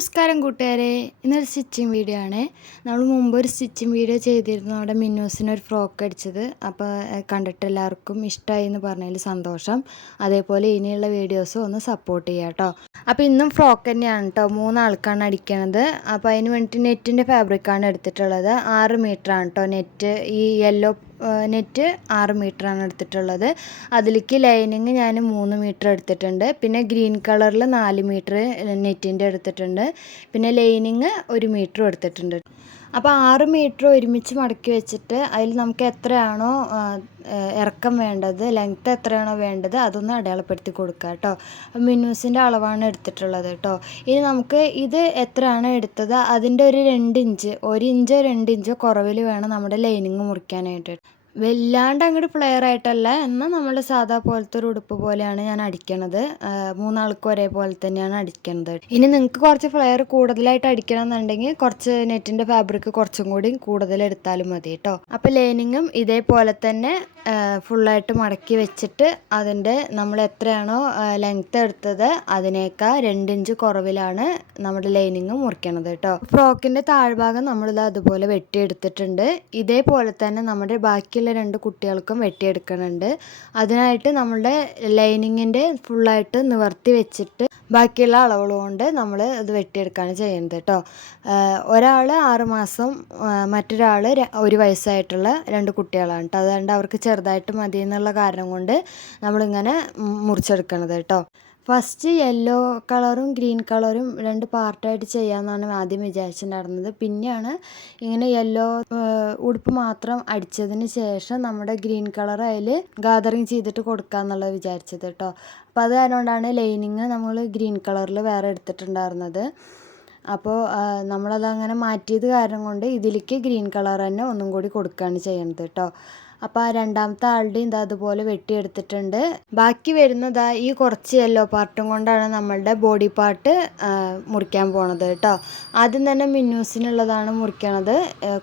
നമസ്കാരം കൂട്ടുകാരെ. ഇന്നൊരു സ്റ്റിച്ചിങ് വീഡിയോ ആണ്. നമ്മൾ മുമ്പ് ഒരു സ്റ്റിച്ചിങ് വീഡിയോ ചെയ്തിരുന്നു. അവിടെ മിന്നൂസിന് ഒരു ഫ്രോക്ക് അടിച്ചത്. അപ്പോൾ കണ്ടിട്ട് എല്ലാവർക്കും ഇഷ്ടമായി എന്ന് പറഞ്ഞതിൽ സന്തോഷം. അതേപോലെ ഇനിയുള്ള വീഡിയോസും ഒന്ന് സപ്പോർട്ട് ചെയ്യാം കേട്ടോ. അപ്പോൾ ഇന്നും ഫ്രോക്ക് തന്നെയാണ് കേട്ടോ. മൂന്നാൾക്കാണ് അടിക്കണത്. അപ്പോൾ അതിന് വേണ്ടിയിട്ട് നെറ്റിന്റെ ഫാബ്രിക്കാണ് എടുത്തിട്ടുള്ളത്. ആറ് മീറ്ററാണ് കേട്ടോ നെറ്റ്. ഈ യെല്ലോ നെറ്റ് ആറ് മീറ്ററാണ് എടുത്തിട്ടുള്ളത്. അതിലേക്ക് ലൈനിങ് ഞാൻ മൂന്ന് മീറ്റർ എടുത്തിട്ടുണ്ട്. പിന്നെ ഗ്രീൻ കളറിൽ നാല് മീറ്റർ നെറ്റിന്റെ എടുത്തിട്ടുണ്ട്. പിന്നെ ലൈനിങ് ഒരു മീറ്ററും എടുത്തിട്ടുണ്ട്. അപ്പോൾ ആറ് മീറ്റർ ഒരുമിച്ച് മടക്കി വെച്ചിട്ട് അതിൽ നമുക്ക് എത്രയാണോ ഇറക്കം വേണ്ടത് ലെങ്ത്ത് എത്രയാണോ വേണ്ടത് അതൊന്ന് അടയാളപ്പെടുത്തി കൊടുക്കുക കേട്ടോ മിന്നൂസിന്റെ അളവാണ് എടുത്തിട്ടുള്ളത് കേട്ടോ ഇനി നമുക്ക് ഇത് എത്രയാണ് എടുത്തത്? അതിന്റെ ഒരു രണ്ട് ഇഞ്ച് ഒരു ഇഞ്ചോ രണ്ട് ഇഞ്ചോ കുറവിൽ വേണം നമ്മുടെ ലൈനിങ് മുറിക്കാനായിട്ട്. വല്ലാണ്ട് അങ്ങോട്ട് ഫ്ലെയർ ആയിട്ടല്ല. എന്നാൽ നമ്മൾ സാധാ പോലത്തെ ഒരു ഉടുപ്പ് പോലെയാണ് ഞാൻ അടിക്കണത്. മൂന്നാൾക്കും ഒരേപോലെ തന്നെയാണ് അടിക്കണത്. ഇനി നിങ്ങൾക്ക് കുറച്ച് ഫ്ലെയർ കൂടുതലായിട്ട് അടിക്കണം എന്നുണ്ടെങ്കിൽ കുറച്ച് നെറ്റിന്റെ ഫാബ്രിക് കുറച്ചും കൂടി കൂടുതൽ എടുത്താലും മതി കേട്ടോ അപ്പോൾ ലൈനിങ്ങും ഇതേപോലെ തന്നെ ഫുള്ളായിട്ട് മടക്കി വെച്ചിട്ട് അതിന്റെ നമ്മൾ എത്രയാണോ ലെങ്ത്ത് എടുത്തത് അതിനേക്കാൾ രണ്ടിഞ്ച് കുറവിലാണ് നമ്മുടെ ലൈനിങ് മുറിക്കണത് കേട്ടോ ഫ്രോക്കിന്റെ താഴ്ഭാഗം നമ്മളിത് അതുപോലെ വെട്ടിയെടുത്തിട്ടുണ്ട്. ഇതേപോലെ തന്നെ നമ്മുടെ ബാക്കിയുള്ള രണ്ട് കുട്ടികൾക്കും വെട്ടിയെടുക്കണുണ്ട്. അതിനായിട്ട് നമ്മളുടെ ലൈനിങ്ങിന്റെ ഫുള്ളായിട്ട് നിവർത്തി വെച്ചിട്ട് ബാക്കിയുള്ള അളവുകൾ കൊണ്ട് നമ്മൾ അത് വെട്ടിയെടുക്കുകയാണ് ചെയ്യുന്നത് കേട്ടോ. ഒരാൾ ആറുമാസം മറ്റൊരാൾ ഒരു വയസ്സായിട്ടുള്ള രണ്ട് കുട്ടികളാണ് കേട്ടോ. അതുകൊണ്ട് അവർക്ക് ചെറുതായിട്ട് മതി എന്നുള്ള കാരണം കൊണ്ട് നമ്മളിങ്ങനെ മുറിച്ചെടുക്കണത് കേട്ടോ. ഫസ്റ്റ് യെല്ലോ കളറും ഗ്രീൻ കളറും രണ്ട് പാർട്ടായിട്ട് ചെയ്യാമെന്നാണ് ആദ്യം വിചാരിച്ചിട്ടുണ്ടായിരുന്നത്. പിന്നെയാണ് ഇങ്ങനെ യെല്ലോ ഉടുപ്പ് മാത്രം അടിച്ചതിന് ശേഷം നമ്മുടെ ഗ്രീൻ കളർ അതിൽ ഗാദറിങ് ചെയ്തിട്ട് കൊടുക്കാമെന്നുള്ളത് വിചാരിച്ചത് കേട്ടോ. അപ്പോൾ അത് കാരണമുണ്ടാണ് ലൈനിങ് നമ്മൾ ഗ്രീൻ കളറിൽ വേറെ എടുത്തിട്ടുണ്ടായിരുന്നത്. അപ്പോൾ നമ്മളത് അങ്ങനെ മാറ്റിയത് കാരണം കൊണ്ട് ഇതിലേക്ക് ഗ്രീൻ കളർ തന്നെ ഒന്നും കൂടി കൊടുക്കുകയാണ് ചെയ്യുന്നത് കേട്ടോ. അപ്പോൾ ആ രണ്ടാമത്തെ ആളുടെയും ഇതാ അതുപോലെ വെട്ടിയെടുത്തിട്ടുണ്ട്. ബാക്കി വരുന്നതാ ഈ കുറച്ച് യെല്ലോ പാർട്ടും കൊണ്ടാണ് നമ്മളുടെ ബോഡി പാർട്ട് മുറിക്കാൻ പോണത് കേട്ടോ ആദ്യം തന്നെ മിന്നൂസിനുള്ളതാണ് മുറിക്കണത്.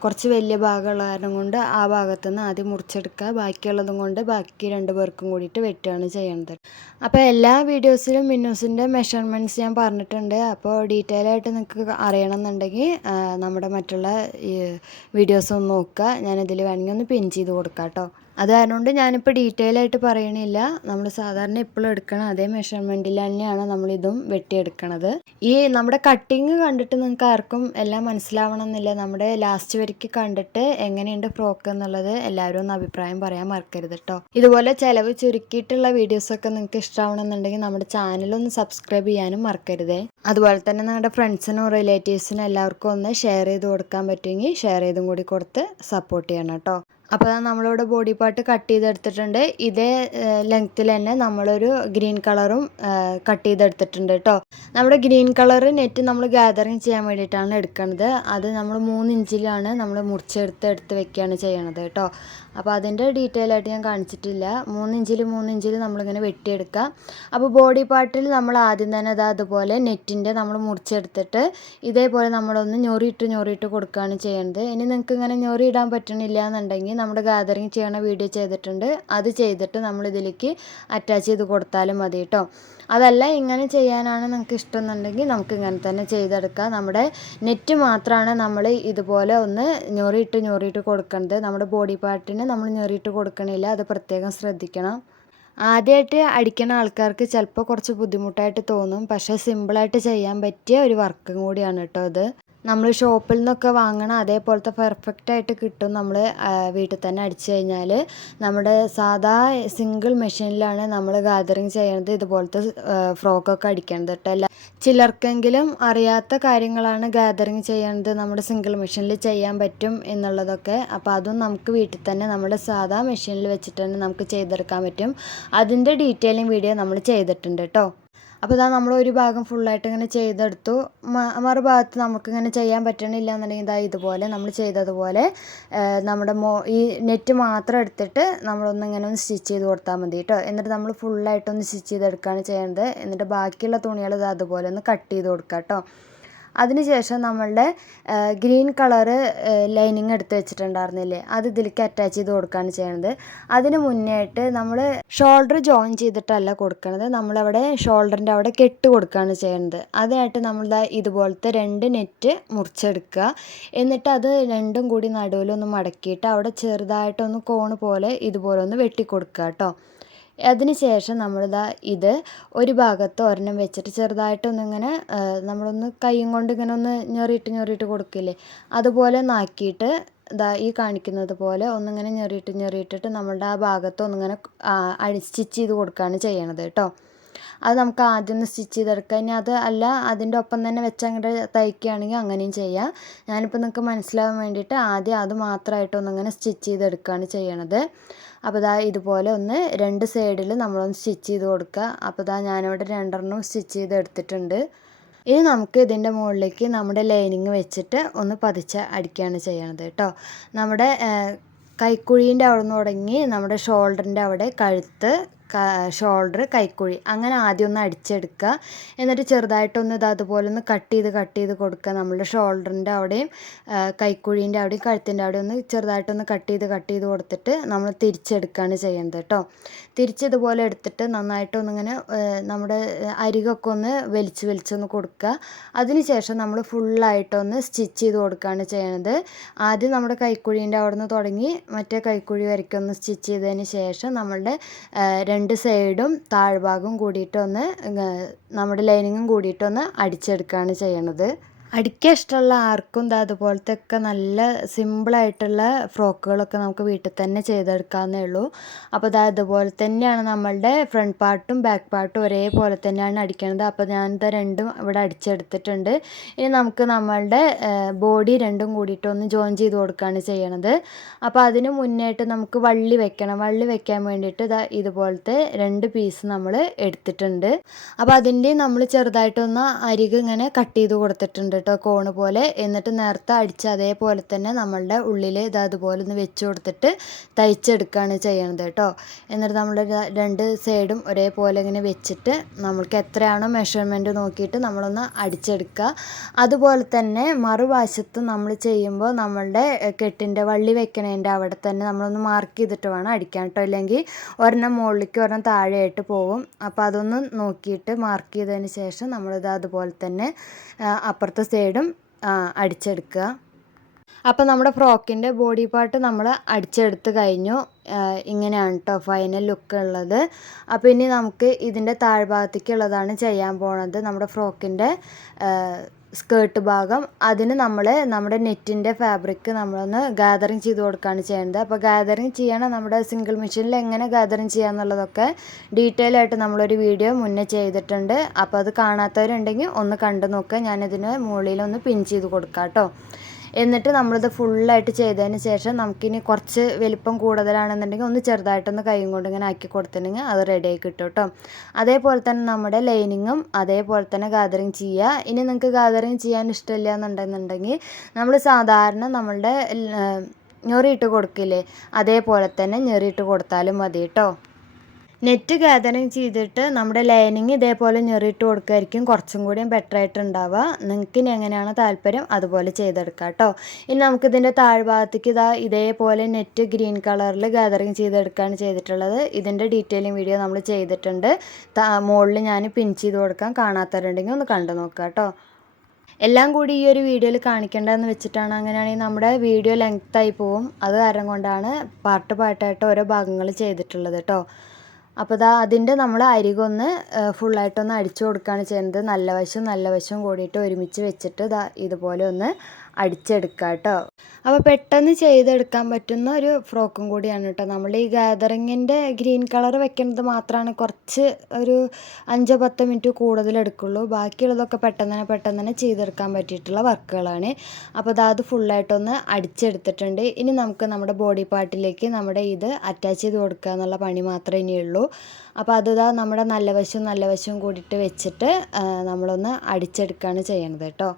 കുറച്ച് വലിയ ഭാഗമുള്ള കാരണം കൊണ്ട് ആ ഭാഗത്തു നിന്ന് ആദ്യം മുറിച്ചെടുക്കുക. ബാക്കിയുള്ളതും കൊണ്ട് ബാക്കി രണ്ട് പേർക്കും കൂടിയിട്ട് വെട്ടുകയാണ് ചെയ്യണത്. അപ്പോൾ എല്ലാ വീഡിയോസിലും മിന്നൂസിന്റെ മെഷർമെന്റ്സ് ഞാൻ പറഞ്ഞിട്ടുണ്ട്. അപ്പോൾ ഡീറ്റെയിൽ ആയിട്ട് നിങ്ങൾക്ക് അറിയണമെന്നുണ്ടെങ്കിൽ നമ്മുടെ മറ്റുള്ള വീഡിയോസ് ഒന്ന് നോക്കുക. ഞാനിതിൽ വേണമെങ്കിൽ ഒന്ന് പിൻ ചെയ്ത് കൊടുക്കാം കേട്ടോ. അത് കാരണം കൊണ്ട് ഞാനിപ്പോൾ ഡീറ്റെയിൽ ആയിട്ട് പറയണില്ല. നമ്മൾ സാധാരണ ഇപ്പോഴും എടുക്കണ അതേ മെഷർമെന്റിൽ തന്നെയാണ് നമ്മളിതും വെട്ടിയെടുക്കണത്. ഈ നമ്മുടെ കട്ടിങ് കണ്ടിട്ട് നിങ്ങൾക്ക് ആർക്കും എല്ലാം മനസ്സിലാവണം എന്നില്ല നമ്മുടെ ലാസ്റ്റ് വരയ്ക്ക് കണ്ടിട്ട് എങ്ങനെയുണ്ട് ഫ്രോക്ക് എന്നുള്ളത് എല്ലാവരും ഒന്ന് അഭിപ്രായം പറയാൻ മറക്കരുത് കേട്ടോ. ഇതുപോലെ ചിലവ് ചുരുക്കിയിട്ടുള്ള വീഡിയോസൊക്കെ നിങ്ങൾക്ക് ഇഷ്ടമാവണമെന്നുണ്ടെങ്കിൽ നമ്മുടെ ചാനലൊന്ന് സബ്സ്ക്രൈബ് ചെയ്യാനും മറക്കരുതേ. അതുപോലെ തന്നെ നിങ്ങളുടെ ഫ്രണ്ട്സിനും റിലേറ്റീവ്സിനും എല്ലാവർക്കും ഒന്ന് ഷെയർ ചെയ്ത് കൊടുക്കാൻ പറ്റുമെങ്കിൽ ഷെയർ ചെയ്തും കൂടി കൊടുത്ത് സപ്പോർട്ട് ചെയ്യണം കേട്ടോ. അപ്പോൾ നമ്മളിവിടെ ബോഡി പാർട്ട് കട്ട് ചെയ്തെടുത്തിട്ടുണ്ട്. ഇതേ ലെങ്ത്തിൽ തന്നെ നമ്മളൊരു ഗ്രീൻ കളറും കട്ട് ചെയ്തെടുത്തിട്ടുണ്ട് കേട്ടോ നമ്മുടെ ഗ്രീൻ കളർ നെറ്റ് നമ്മൾ ഗാദറിങ് ചെയ്യാൻ വേണ്ടിയിട്ടാണ് എടുക്കുന്നത് അത് നമ്മൾ മൂന്ന് ഇഞ്ചിലാണ് നമ്മൾ മുറിച്ചെടുത്ത് എടുത്ത് വെക്കുകയാണ് ചെയ്യണത് കേട്ടോ അപ്പോൾ അതിന്റെ ഡീറ്റെയിൽ ആയിട്ട് ഞാൻ കാണിച്ചിട്ടില്ല. മൂന്ന് ഇഞ്ചിൽ മൂന്ന് ഇഞ്ചിൽ നമ്മളിങ്ങനെ വെട്ടിയെടുക്കുക. അപ്പോൾ ബോഡി പാർട്ടിൽ നമ്മൾ ആദ്യം തന്നെ അത് അതുപോലെ നെറ്റിന്റെ നമ്മൾ മുറിച്ചെടുത്തിട്ട് ഇതേപോലെ നമ്മളൊന്ന് ഞൊറിയിട്ട് ഞൊറിയിട്ട് കൊടുക്കുകയാണ് ചെയ്യുന്നത് ഇനി നിങ്ങൾക്ക് ഇങ്ങനെ ഞൊറി ഇടാൻ പറ്റണില്ല എന്നുണ്ടെങ്കിൽ നമ്മുടെ ഗാദറിങ് ചെയ്യണ വീഡിയോ ചെയ്തിട്ടുണ്ട്. അത് ചെയ്തിട്ട് നമ്മൾ ഇതിലേക്ക് അറ്റാച്ച് ചെയ്ത് കൊടുത്താലും മതി കേട്ടോ അതല്ല ഇങ്ങനെ ചെയ്യാനാണ് നിങ്ങൾക്ക് ഇഷ്ടം എന്നുണ്ടെങ്കിൽ നമുക്ക് ഇങ്ങനെ തന്നെ ചെയ്തെടുക്കാം. നമ്മുടെ നെറ്റ് മാത്രമാണ് നമ്മൾ ഇതുപോലെ ഒന്ന് ഞൊറിയിട്ട് ഞൊറിയിട്ട് കൊടുക്കേണ്ടത് നമ്മുടെ ബോഡി പാർട്ടിന് നമ്മൾ ഞൊറിയിട്ട് കൊടുക്കണില്ല. അത് പ്രത്യേകം ശ്രദ്ധിക്കണം. ആദ്യമായിട്ട് അടിക്കുന്ന ആൾക്കാർക്ക് ചിലപ്പോൾ കുറച്ച് ബുദ്ധിമുട്ടായിട്ട് തോന്നും. പക്ഷേ സിമ്പിളായിട്ട് ചെയ്യാൻ പറ്റിയ ഒരു വർക്കും കൂടിയാണ് കേട്ടോ ഇത്. നമ്മൾ ഷോപ്പിൽ നിന്നൊക്കെ വാങ്ങണ അതേപോലത്തെ പെർഫെക്റ്റ് ആയിട്ട് കിട്ടും നമ്മൾ വീട്ടിൽ തന്നെ അടിച്ചു കഴിഞ്ഞാൽ നമ്മുടെ സാധാ സിംഗിൾ മെഷീനിലാണ് നമ്മൾ ഗാദറിങ് ചെയ്യണത് ഇതുപോലത്തെ ഫ്രോക്കൊക്കെ അടിക്കണത് കേട്ടോ എല്ലാ ചിലർക്കെങ്കിലും അറിയാത്ത കാര്യങ്ങളാണ് ഗാദറിങ് ചെയ്യണത് നമ്മുടെ സിംഗിൾ മെഷീനിൽ ചെയ്യാൻ പറ്റും എന്നുള്ളതൊക്കെ. അപ്പോൾ അതും നമുക്ക് വീട്ടിൽ തന്നെ നമ്മുടെ സാധാ മെഷീനിൽ വെച്ചിട്ട് തന്നെ നമുക്ക് ചെയ്തെടുക്കാൻ പറ്റും. അതിന്റെ ഡീറ്റെയിലിംഗ് വീഡിയോ നമ്മൾ ചെയ്തിട്ടുണ്ട് കേട്ടോ അപ്പോൾ ഇതാ നമ്മൾ ഒരു ഭാഗം ഫുള്ളായിട്ട് ഇങ്ങനെ ചെയ്തെടുത്തു. മറുഭാഗത്ത് നമുക്കിങ്ങനെ ചെയ്യാൻ പറ്റണില്ല എന്നുണ്ടെങ്കിൽ ഇതാ ഇതുപോലെ നമ്മൾ ചെയ്തതുപോലെ നമ്മുടെ മോ ഈ നെറ്റ് മാത്രം എടുത്തിട്ട് നമ്മളൊന്ന് ഇങ്ങനെ ഒന്ന് സ്റ്റിച്ച് ചെയ്ത് കൊടുത്താൽ മതി കേട്ടോ എന്നിട്ട് നമ്മൾ ഫുള്ളായിട്ടൊന്ന് സ്റ്റിച്ച് ചെയ്തെടുക്കുകയാണ് ചെയ്യേണ്ടത് എന്നിട്ട് ബാക്കിയുള്ള തുണികൾ ഇത് അതുപോലെ ഒന്ന് കട്ട് ചെയ്ത് കൊടുക്കുക കേട്ടോ അതിനുശേഷം നമ്മളുടെ ഗ്രീൻ കളറ് ലൈനിങ് എടുത്ത് വെച്ചിട്ടുണ്ടായിരുന്നില്ലേ? അത് ഇതിലേക്ക് അറ്റാച്ച് ചെയ്ത് കൊടുക്കുകയാണ് ചെയ്യണത്. അതിന് മുന്നേ നമ്മൾ ഷോൾഡർ ജോയിൻ ചെയ്തിട്ടല്ല കൊടുക്കണത്. നമ്മളവിടെ ഷോൾഡറിന്റെ അവിടെ കെട്ട് കൊടുക്കുകയാണ് ചെയ്യണത്. അതിനായിട്ട് നമ്മൾ ഇതുപോലത്തെ രണ്ട് നെറ്റ് മുറിച്ചെടുക്കുക. എന്നിട്ട് അത് രണ്ടും കൂടി നടുവിലൊന്ന് മടക്കിയിട്ട് അവിടെ ചെറുതായിട്ടൊന്ന് കോണ് പോലെ ഇതുപോലെ ഒന്ന് വെട്ടിക്കൊടുക്കുക കേട്ടോ. അതിന് ശേഷം നമ്മളിതാ ഇത് ഒരു ഭാഗത്ത് ഒരെണ്ണം വെച്ചിട്ട് ചെറുതായിട്ടൊന്നിങ്ങനെ നമ്മളൊന്ന് കൈയും കൊണ്ട് ഇങ്ങനെ ഒന്ന് ഞെറിയിട്ട് ഞെറിയിട്ട് കൊടുക്കില്ലേ? അതുപോലെ ഒന്നാക്കിയിട്ട് ഇതാ ഈ കാണിക്കുന്നത് പോലെ ഒന്നിങ്ങനെ ഞെറിയിട്ട് ഞെറിയിട്ടിട്ട് നമ്മളുടെ ആ ഭാഗത്ത് ഒന്നിങ്ങനെ സ്റ്റിച്ച് ചെയ്ത് കൊടുക്കുകയാണ് ചെയ്യണത് കേട്ടോ. അത് നമുക്ക് ആദ്യം ഒന്ന് സ്റ്റിച്ച് ചെയ്തെടുക്കാം. ഇനി അത് അല്ല അതിന്റെ ഒപ്പം തന്നെ വെച്ച് അങ്ങോട്ട് തയ്ക്കുകയാണെങ്കിൽ അങ്ങനെയും ചെയ്യാം. ഞാനിപ്പോൾ നിങ്ങൾക്ക് മനസ്സിലാവാൻ വേണ്ടിയിട്ട് ആദ്യം അത് മാത്രമായിട്ടൊന്ന് ഇങ്ങനെ സ്റ്റിച്ച് ചെയ്തെടുക്കുകയാണ് ചെയ്യണത്. അപ്പോൾ ഇതാ ഇതുപോലെ ഒന്ന് രണ്ട് സൈഡിൽ നമ്മളൊന്ന് സ്റ്റിച്ച് ചെയ്ത് കൊടുക്കുക. അപ്പോൾ ഇതാ ഞാനിവിടെ രണ്ടെണ്ണം സ്റ്റിച്ച് ചെയ്ത് എടുത്തിട്ടുണ്ട് ഇനി നമുക്ക് ഇതിന്റെ മുകളിലേക്ക് നമ്മുടെ ലൈനിങ് വെച്ചിട്ട് ഒന്ന് പതിച്ച് അടിക്കുകയാണ് ചെയ്യണത് കേട്ടോ. നമ്മുടെ കൈക്കുഴീന്റെ അവിടെ നിന്ന് തുടങ്ങി നമ്മുടെ ഷോൾഡറിന്റെ അവിടെ കഴുത്ത് ഷോൾഡർ കൈക്കുഴി അങ്ങനെ ആദ്യം ഒന്ന് അടിച്ചെടുക്കുക. എന്നിട്ട് ചെറുതായിട്ടൊന്ന് ഇത് അതുപോലെ ഒന്ന് കട്ട് ചെയ്ത് കട്ട് ചെയ്ത് കൊടുക്കുക. നമ്മളുടെ ഷോൾഡറിന്റെ അവിടെയും കൈക്കുഴീന്റെ അവിടെയും കഴുത്തിന്റെ അവിടെ ഒന്ന് ചെറുതായിട്ടൊന്ന് കട്ട് ചെയ്ത് കട്ട് ചെയ്ത് കൊടുത്തിട്ട് നമ്മൾ തിരിച്ചെടുക്കുകയാണ് ചെയ്യുന്നത് കേട്ടോ. തിരിച്ചിതുപോലെ എടുത്തിട്ട് നന്നായിട്ടൊന്നിങ്ങനെ നമ്മുടെ അരികൊക്കെ ഒന്ന് വലിച്ച് വലിച്ചൊന്ന് കൊടുക്കുക. അതിനുശേഷം നമ്മൾ ഫുള്ളായിട്ടൊന്ന് സ്റ്റിച്ച് ചെയ്ത് കൊടുക്കുകയാണ് ചെയ്യുന്നത്. ആദ്യം നമ്മുടെ കൈക്കുഴീന്റെ അവിടെ നിന്ന് തുടങ്ങി മറ്റേ കൈക്കുഴി വരയ്ക്കൊന്ന് സ്റ്റിച്ച് ചെയ്തതിന് ശേഷം നമ്മളുടെ രണ്ട് സൈഡും താഴ്ഭാഗം കൂടിയിട്ടൊന്ന് നമ്മുടെ ലൈനിങ്ങും കൂടിയിട്ടൊന്ന് അടിച്ചെടുക്കുകയാണ് ചെയ്യണത്. അടിക്കാൻ ഇഷ്ടമുള്ള ആർക്കും ദാ അതുപോലത്തെ ഒക്കെ നല്ല സിമ്പിളായിട്ടുള്ള ഫ്രോക്കുകളൊക്കെ നമുക്ക് വീട്ടിൽ തന്നെ ചെയ്തെടുക്കാവുന്നേ ഉള്ളൂ. അപ്പോൾ ദാ ഇതുപോലെ തന്നെയാണ് നമ്മളുടെ ഫ്രണ്ട് പാർട്ടും ബാക്ക് പാർട്ടും ഒരേപോലെ തന്നെയാണ് അടിക്കണത്. അപ്പോൾ ഞാൻ ഞാനിത് രണ്ടും ഇവിടെ അടിച്ചെടുത്തിട്ടുണ്ട്. ഇനി നമുക്ക് നമ്മളുടെ ബോഡി രണ്ടും കൂടിയിട്ട് ഒന്ന് ജോയിൻ ചെയ്ത് കൊടുക്കുകയാണ് ചെയ്യണത്. അപ്പോൾ അതിന് മുന്നേയിട്ട് നമുക്ക് വള്ളി വെക്കണം. വള്ളി വെക്കാൻ വേണ്ടിയിട്ട് ഇതാ ഇതുപോലത്തെ രണ്ട് പീസ് നമ്മൾ എടുത്തിട്ടുണ്ട്. അപ്പോൾ അതിന്റെ നമ്മൾ ചെറുതായിട്ടൊന്ന് അരിക് ഇങ്ങനെ കട്ട് ചെയ്ത് കൊടുത്തിട്ടുണ്ട്. കേട്ടോ കോണ് പോലെ. എന്നിട്ട് നേരത്തെ അടിച്ച അതേപോലെ തന്നെ നമ്മളുടെ ഉള്ളിൽ ഇത് അതുപോലെ ഒന്ന് വെച്ച് കൊടുത്തിട്ട് തയ്ച്ചെടുക്കുകയാണ് ചെയ്യണത് കേട്ടോ. എന്നിട്ട് നമ്മൾ രണ്ട് സൈഡും ഒരേപോലെ ഇങ്ങനെ വെച്ചിട്ട് നമ്മൾക്ക് എത്രയാണോ മെഷർമെന്റ് നോക്കിയിട്ട് നമ്മളൊന്ന് അടിച്ചെടുക്കുക അതുപോലെ തന്നെ മറുവശത്ത് നമ്മൾ ചെയ്യുമ്പോൾ നമ്മളുടെ കെട്ടിന്റെ വള്ളി വെക്കണതിന്റെ അവിടെ തന്നെ നമ്മളൊന്ന് മാർക്ക് ചെയ്തിട്ട് വേണം അടിക്കാൻ കേട്ടോ. അല്ലെങ്കിൽ ഒരെണ്ണം മുകളിലേക്ക് ഒരെണ്ണം താഴെയായിട്ട് പോകും അപ്പോൾ അതൊന്ന് നോക്കിയിട്ട് മാർക്ക് ചെയ്തതിന് ശേഷം നമ്മളിത് അതുപോലെ തന്നെ അപ്പുറത്തെ സൈഡും അടിച്ചെടുക്കുക. അപ്പോൾ നമ്മുടെ ഫ്രോക്കിന്റെ ബോഡി പാർട്ട് നമ്മൾ അടിച്ചെടുത്ത് കഴിഞ്ഞു. ഇങ്ങനെയാണ് കേട്ടോ ഫൈനൽ ലുക്ക് ഉള്ളത്. അപ്പോൾ ഇനി നമുക്ക് ഇതിന്റെ താഴ്ഭാഗത്തേക്കുള്ളതാണ് ചെയ്യാൻ പോണത്. നമ്മുടെ ഫ്രോക്കിന്റെ സ്കേർട്ട് ഭാഗം അതിന് നമ്മൾ നമ്മുടെ നെറ്റിന്റെ ഫാബ്രിക് നമ്മളൊന്ന് ഗാദറിങ് ചെയ്ത് കൊടുക്കുകയാണ് ചെയ്യേണ്ടത്. അപ്പോൾ ഗാദറിങ് ചെയ്യണം നമ്മുടെ സിംഗിൾ മെഷീനിൽ എങ്ങനെ ഗാദറിങ് ചെയ്യാന്നുള്ളതൊക്കെ ഡീറ്റെയിൽ ആയിട്ട് നമ്മളൊരു വീഡിയോ മുന്നേ ചെയ്തിട്ടുണ്ട്. അപ്പോൾ അത് കാണാത്തവരുണ്ടെങ്കിൽ ഒന്ന് കണ്ടു നോക്കുക ഞാനിതിന് മുകളിലൊന്ന് പിൻ ചെയ്ത് കൊടുക്കാം കേട്ടോ എന്നിട്ട് നമ്മളിത് ഫുള്ളായിട്ട് ചെയ്തതിന് ശേഷം നമുക്കിനി കുറച്ച് വലിപ്പം കൂടുതലാണെന്നുണ്ടെങ്കിൽ ഒന്ന് ചെറുതായിട്ടൊന്ന് കൈയും കൊണ്ട് ഇങ്ങനെ ആക്കി കൊടുത്തിട്ടുണ്ടെങ്കിൽ അത് റെഡി ആയി കിട്ടും കേട്ടോ അതേപോലെ തന്നെ നമ്മുടെ ലൈനിങ്ങും അതേപോലെ തന്നെ ഗാദറിങ് ചെയ്യുക. ഇനി നിങ്ങൾക്ക് ഗാദറിങ് ചെയ്യാൻ ഇഷ്ടമില്ല എന്നുണ്ടെന്നുണ്ടെങ്കിൽ നമ്മൾ സാധാരണ നമ്മളുടെ ഞൊറിയിട്ട് കൊടുക്കില്ലേ? അതേപോലെ തന്നെ ഞെറിയിട്ട് കൊടുത്താലും മതി കേട്ടോ നെറ്റ് ഗാദറിങ് ചെയ്തിട്ട് നമ്മുടെ ലൈനിങ് ഇതേപോലെ ഞെറിയിട്ട് കൊടുക്കുമായിരിക്കും കുറച്ചും കൂടിയും ബെറ്റർ ആയിട്ട് ഉണ്ടാവുക നിങ്ങൾക്ക് ഇനി എങ്ങനെയാണ് താല്പര്യം? അതുപോലെ ചെയ്തെടുക്കാം കേട്ടോ. ഇനി നമുക്കിതിന്റെ താഴ്ഭാഗത്തേക്ക് ഇതാ ഇതേപോലെ നെറ്റ് ഗ്രീൻ കളറിൽ ഗാദറിങ് ചെയ്തെടുക്കുകയാണ് ചെയ്തിട്ടുള്ളത്. ഇതിന്റെ ഡീറ്റെയിലിംഗ് വീഡിയോ നമ്മൾ ചെയ്തിട്ടുണ്ട്. മുകളിൽ ഞാൻ പിൻ ചെയ്ത് കൊടുക്കാം. കാണാത്തവരുണ്ടെങ്കിൽ ഒന്ന് കണ്ടു നോക്കുക കേട്ടോ. എല്ലാം കൂടി ഈ ഒരു വീഡിയോയിൽ കാണിക്കേണ്ടതെന്ന് വെച്ചിട്ടാണ് അങ്ങനെയാണെങ്കിൽ നമ്മുടെ വീഡിയോ ലെങ്ത്തായി പോവും. അത് കാരണം കൊണ്ടാണ് പാർട്ട് പാർട്ടായിട്ട് ഓരോ ഭാഗങ്ങൾ ചെയ്തിട്ടുള്ളത് കേട്ടോ. അപ്പോൾ ഇതാ അതിന്റെ നമ്മൾ അരികൊന്ന് ഫുള്ളായിട്ടൊന്ന് അടിച്ചു കൊടുക്കുകയാണ് ചെയ്യുന്നത്. നല്ല വശം നല്ല വശം കൂടിയിട്ട് ഒരുമിച്ച് വെച്ചിട്ട് ഇതാ ഇതുപോലെ ഒന്ന് അടിച്ചെടുക്കുക കേട്ടോ. അപ്പോൾ പെട്ടെന്ന് ചെയ്തെടുക്കാൻ പറ്റുന്ന ഒരു ഫ്രോക്കും കൂടിയാണ് കേട്ടോ. നമ്മൾ ഈ ഗാദറിങ്ങിന്റെ ഗ്രീൻ കളർ വെക്കുന്നത് മാത്രമാണ് കുറച്ച് ഒരു അഞ്ചോ പത്തോ മിനിറ്റ് കൂടുതൽ എടുക്കുള്ളൂ. ബാക്കിയുള്ളതൊക്കെ പെട്ടെന്ന് തന്നെ പെട്ടെന്ന് തന്നെ ചെയ്തെടുക്കാൻ പറ്റിയിട്ടുള്ള വർക്കുകളാണ്. അപ്പോൾ അത് അത് ഫുള്ളായിട്ടൊന്ന് അടിച്ചെടുത്തിട്ടുണ്ട്. ഇനി നമുക്ക് നമ്മുടെ ബോഡി പാർട്ടിലേക്ക് നമ്മുടെ ഇത് അറ്റാച്ച് ചെയ്ത് കൊടുക്കുക എന്നുള്ള പണി മാത്രമേ ഇനിയുള്ളൂ അപ്പോൾ അത് ഇതാ നമ്മുടെ നല്ല വശവും നല്ല വശവും കൂടിയിട്ട് വെച്ചിട്ട് നമ്മളൊന്ന് അടിച്ചെടുക്കുകയാണ് ചെയ്യണത് കേട്ടോ.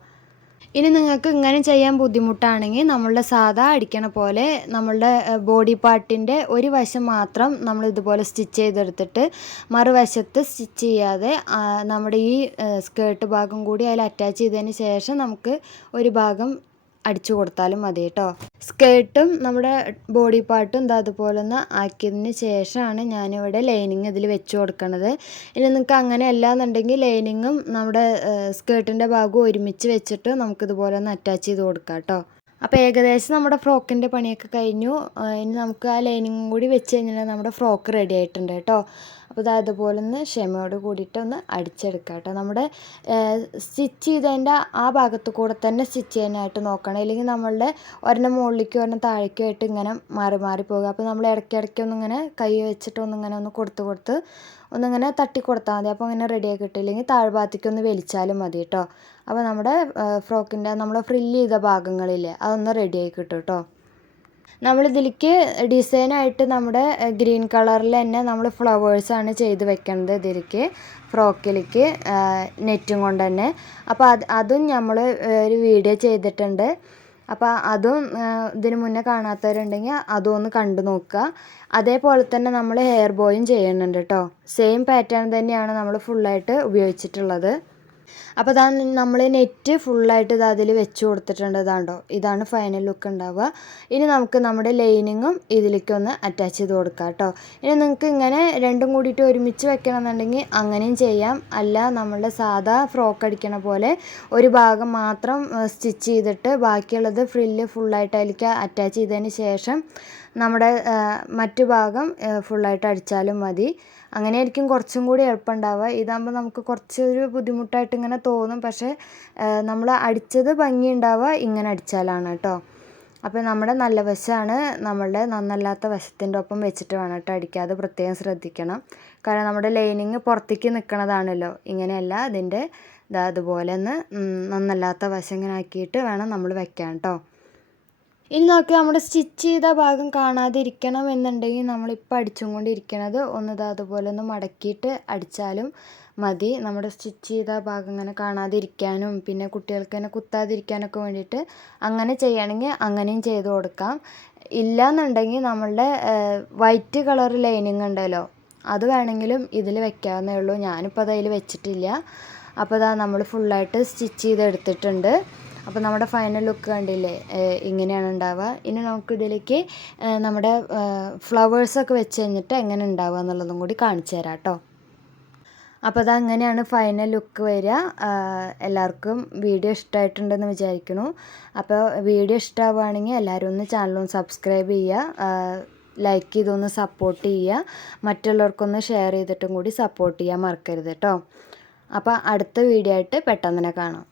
ഇനി നിങ്ങൾക്ക് ഇങ്ങനെ ചെയ്യാൻ ബുദ്ധിമുട്ടാണെങ്കിൽ നമ്മളുടെ സാധാ അടിക്കണ പോലെ നമ്മളുടെ ബോഡി പാർട്ടിന്റെ ഒരു വശം മാത്രം നമ്മൾ ഇതുപോലെ സ്റ്റിച്ച് ചെയ്തെടുത്തിട്ട് മറുവശത്ത് സ്റ്റിച്ച് ചെയ്യാതെ നമ്മുടെ ഈ സ്കേർട്ട് ഭാഗം കൂടി അതിൽ അറ്റാച്ച് ചെയ്തതിന് ശേഷം നമുക്ക് ഒരു ഭാഗം അടിച്ചു കൊടുത്താലും മതി കേട്ടോ. സ്കേർട്ടും നമ്മുടെ ബോഡി പാർട്ടും ഇതാ അതുപോലെ ഒന്ന് ആക്കിയതിന് ശേഷമാണ് ഞാനിവിടെ ലൈനിങ് ഇതിൽ വെച്ച് കൊടുക്കണത്. ഇനി നിങ്ങൾക്ക് അങ്ങനെ അല്ലാന്നുണ്ടെങ്കിൽ ലൈനിങ്ങും നമ്മുടെ സ്കേർട്ടിന്റെ ഭാഗവും ഒരുമിച്ച് വെച്ചിട്ട് നമുക്കിതുപോലെ ഒന്ന് അറ്റാച്ച് ചെയ്ത് കൊടുക്കാം കേട്ടോ. അപ്പോൾ ഏകദേശം നമ്മുടെ ഫ്രോക്കിന്റെ പണിയൊക്കെ കഴിഞ്ഞു. ഇനി നമുക്ക് ആ ലൈനിങ്ങും കൂടി വെച്ച് കഴിഞ്ഞാൽ നമ്മുടെ ഫ്രോക്ക് റെഡി ആയിട്ടുണ്ട് കേട്ടോ. അപ്പോൾ ഇത് അതുപോലെ ഒന്ന് ക്ഷമയോട് കൂടിയിട്ട് ഒന്ന് അടിച്ചെടുക്കാം കേട്ടോ. നമ്മുടെ സ്റ്റിച്ച് ചെയ്തതിന്റെ ആ ഭാഗത്ത് കൂടെ തന്നെ സ്റ്റിച്ച് ചെയ്യാനായിട്ട് നോക്കണം. ഇല്ലെങ്കിൽ നമ്മളുടെ ഒരെണ്ണം മുകളിലേക്കും ഒരെണ്ണം താഴേക്കും ആയിട്ട് ഇങ്ങനെ മാറി മാറി പോകുക അപ്പോൾ നമ്മൾ ഇടയ്ക്കിടയ്ക്ക് ഒന്നിങ്ങനെ കൈ വെച്ചിട്ട് ഒന്നിങ്ങനെ ഒന്ന് കൊടുത്ത് കൊടുത്ത് ഒന്നിങ്ങനെ തട്ടി കൊടുത്താൽ മതി. അപ്പോൾ ഇങ്ങനെ റെഡി ആക്കി കിട്ടും. ഇല്ലെങ്കിൽ താഴ്ഭാഗത്തേക്ക് ഒന്ന് വലിച്ചാലും മതി കേട്ടോ. അപ്പോൾ നമ്മുടെ ഫ്രോക്കിന്റെ നമ്മൾ ഫ്രില്ല് ചെയ്ത ഭാഗങ്ങളില്ലേ അതൊന്ന് റെഡി ആയി കിട്ടും കേട്ടോ. നമ്മളിതിലേക്ക് ഡിസൈനായിട്ട് നമ്മുടെ ഗ്രീൻ കളറിൽ തന്നെ നമ്മൾ ഫ്ലവേഴ്സാണ് ചെയ്ത് വെക്കുന്നത് ഇതിലേക്ക് ഫ്രോക്കിലേക്ക് നെറ്റും കൊണ്ട് തന്നെ. അപ്പോൾ അത് അതും നമ്മൾ ഒരു വീഡിയോ ചെയ്തിട്ടുണ്ട്. അപ്പോൾ അതും ഇതിന് മുന്നേ കാണാത്തവരുണ്ടെങ്കിൽ അതും ഒന്ന് കണ്ടു നോക്കുക. അതേപോലെ തന്നെ നമ്മൾ ഹെയർ ബോയും ചെയ്യുന്നുണ്ട് കേട്ടോ. സെയിം പാറ്റേൺ തന്നെയാണ് നമ്മൾ ഫുള്ളായിട്ട് ഉപയോഗിച്ചിട്ടുള്ളത്. അപ്പോൾ ഇതാ നമ്മൾ നെറ്റ് ഫുള്ളായിട്ട് ഇത് അതിൽ വെച്ച് കൊടുത്തിട്ടുണ്ട് ഇതാണ്ടോ? ഇതാണ് ഫൈനൽ ലുക്ക് ഉണ്ടാവുക. ഇനി നമുക്ക് നമ്മുടെ ലൈനിങ്ങും ഇതിലേക്ക് ഒന്ന് അറ്റാച്ച് ചെയ്ത് കൊടുക്കാം കേട്ടോ. ഇനി നിങ്ങൾക്ക് ഇങ്ങനെ രണ്ടും കൂടിയിട്ട് ഒരുമിച്ച് വെക്കണമെന്നുണ്ടെങ്കിൽ അങ്ങനെയും ചെയ്യാം. അല്ല നമ്മളുടെ സാധാ ഫ്രോക്ക് അടിക്കണ പോലെ ഒരു ഭാഗം മാത്രം സ്റ്റിച്ച് ചെയ്തിട്ട് ബാക്കിയുള്ളത് ഫ്രില്ല് ഫുള്ളായിട്ട് അതിലേക്ക് അറ്റാച്ച് ചെയ്തതിന് ശേഷം നമ്മുടെ മറ്റു ഭാഗം ഫുള്ളായിട്ട് അടിച്ചാലും മതി. അങ്ങനെ ആയിരിക്കും കുറച്ചും കൂടി എളുപ്പമുണ്ടാവുക. ഇതാകുമ്പോൾ നമുക്ക് കുറച്ചൊരു ബുദ്ധിമുട്ടായിട്ട് ഇങ്ങനെ തോന്നും. പക്ഷേ നമ്മൾ അടിച്ചത് ഭംഗി ഉണ്ടാവുക ഇങ്ങനെ അടിച്ചാലാണ് കേട്ടോ. അപ്പോൾ നമ്മുടെ നല്ല വശമാണ്. നമ്മളുടെ നന്നല്ലാത്ത വശത്തിന്റെ ഒപ്പം വെച്ചിട്ട് വേണം കേട്ടോ അടിക്കാതെ പ്രത്യേകം ശ്രദ്ധിക്കണം. കാരണം നമ്മുടെ ലൈനിങ് പുറത്തേക്ക് നിൽക്കണതാണല്ലോ. ഇങ്ങനെയല്ല അതിന്റെ ഇതാ അതുപോലെ ഒന്ന് നന്നല്ലാത്ത വശം ഇങ്ങനെ ആക്കിയിട്ട് വേണം നമ്മൾ വെക്കാൻ കേട്ടോ. ഇനി നോക്കി നമ്മുടെ സ്റ്റിച്ച് ചെയ്ത ഭാഗം കാണാതിരിക്കണം എന്നുണ്ടെങ്കിൽ നമ്മളിപ്പോൾ അടിച്ചും കൊണ്ടിരിക്കണത് ഒന്ന് ദാ അതുപോലെ ഒന്ന് മടക്കിയിട്ട് അടിച്ചാലും മതി. നമ്മുടെ സ്റ്റിച്ച് ചെയ്ത ഭാഗം ഇങ്ങനെ കാണാതിരിക്കാനും പിന്നെ കുട്ടികൾക്ക് തന്നെ കുത്താതിരിക്കാനൊക്കെ വേണ്ടിയിട്ട് അങ്ങനെ ചെയ്യുകയാണെങ്കിൽ അങ്ങനെയും ചെയ്ത് കൊടുക്കാം. ഇല്ല എന്നുണ്ടെങ്കിൽ നമ്മളുടെ വൈറ്റ് കളർ ലൈനിങ് ഉണ്ടല്ലോ അത് വേണമെങ്കിലും ഇതിൽ വെക്കാവുന്നേ ഉള്ളൂ. ഞാനിപ്പോൾ അത് അതിൽ വെച്ചിട്ടില്ല. അപ്പോൾ അതാ നമ്മൾ ഫുള്ളായിട്ട് സ്റ്റിച്ച് ചെയ്ത് എടുത്തിട്ടുണ്ട് അപ്പോൾ നമ്മുടെ ഫൈനൽ ലുക്ക് കണ്ടില്ലേ? ഇങ്ങനെയാണ് ഉണ്ടാവുക. ഇനി നമുക്ക് ഇതിലേക്ക് നമ്മുടെ ഫ്ലവേഴ്സൊക്കെ വെച്ച് കഴിഞ്ഞിട്ട് എങ്ങനെ ഉണ്ടാവുക എന്നുള്ളതും കൂടി കാണിച്ചു തരാം കേട്ടോ. അപ്പോൾ അത് അങ്ങനെയാണ് ഫൈനൽ ലുക്ക് വരിക. എല്ലാവർക്കും വീഡിയോ ഇഷ്ടമായിട്ടുണ്ടെന്ന് വിചാരിക്കുന്നു. അപ്പോൾ വീഡിയോ ഇഷ്ടമാവുകയാണെങ്കിൽ എല്ലാവരും ഒന്ന് ചാനലൊന്ന് സബ്സ്ക്രൈബ് ചെയ്യുക. ലൈക്ക് ചെയ്തൊന്ന് സപ്പോർട്ട് ചെയ്യുക. മറ്റുള്ളവർക്കൊന്ന് ഷെയർ ചെയ്തിട്ടും കൂടി സപ്പോർട്ട് ചെയ്യാൻ മറക്കരുത് കേട്ടോ. അപ്പോൾ അടുത്ത വീഡിയോ ആയിട്ട് പെട്ടെന്ന് തന്നെ കാണാം.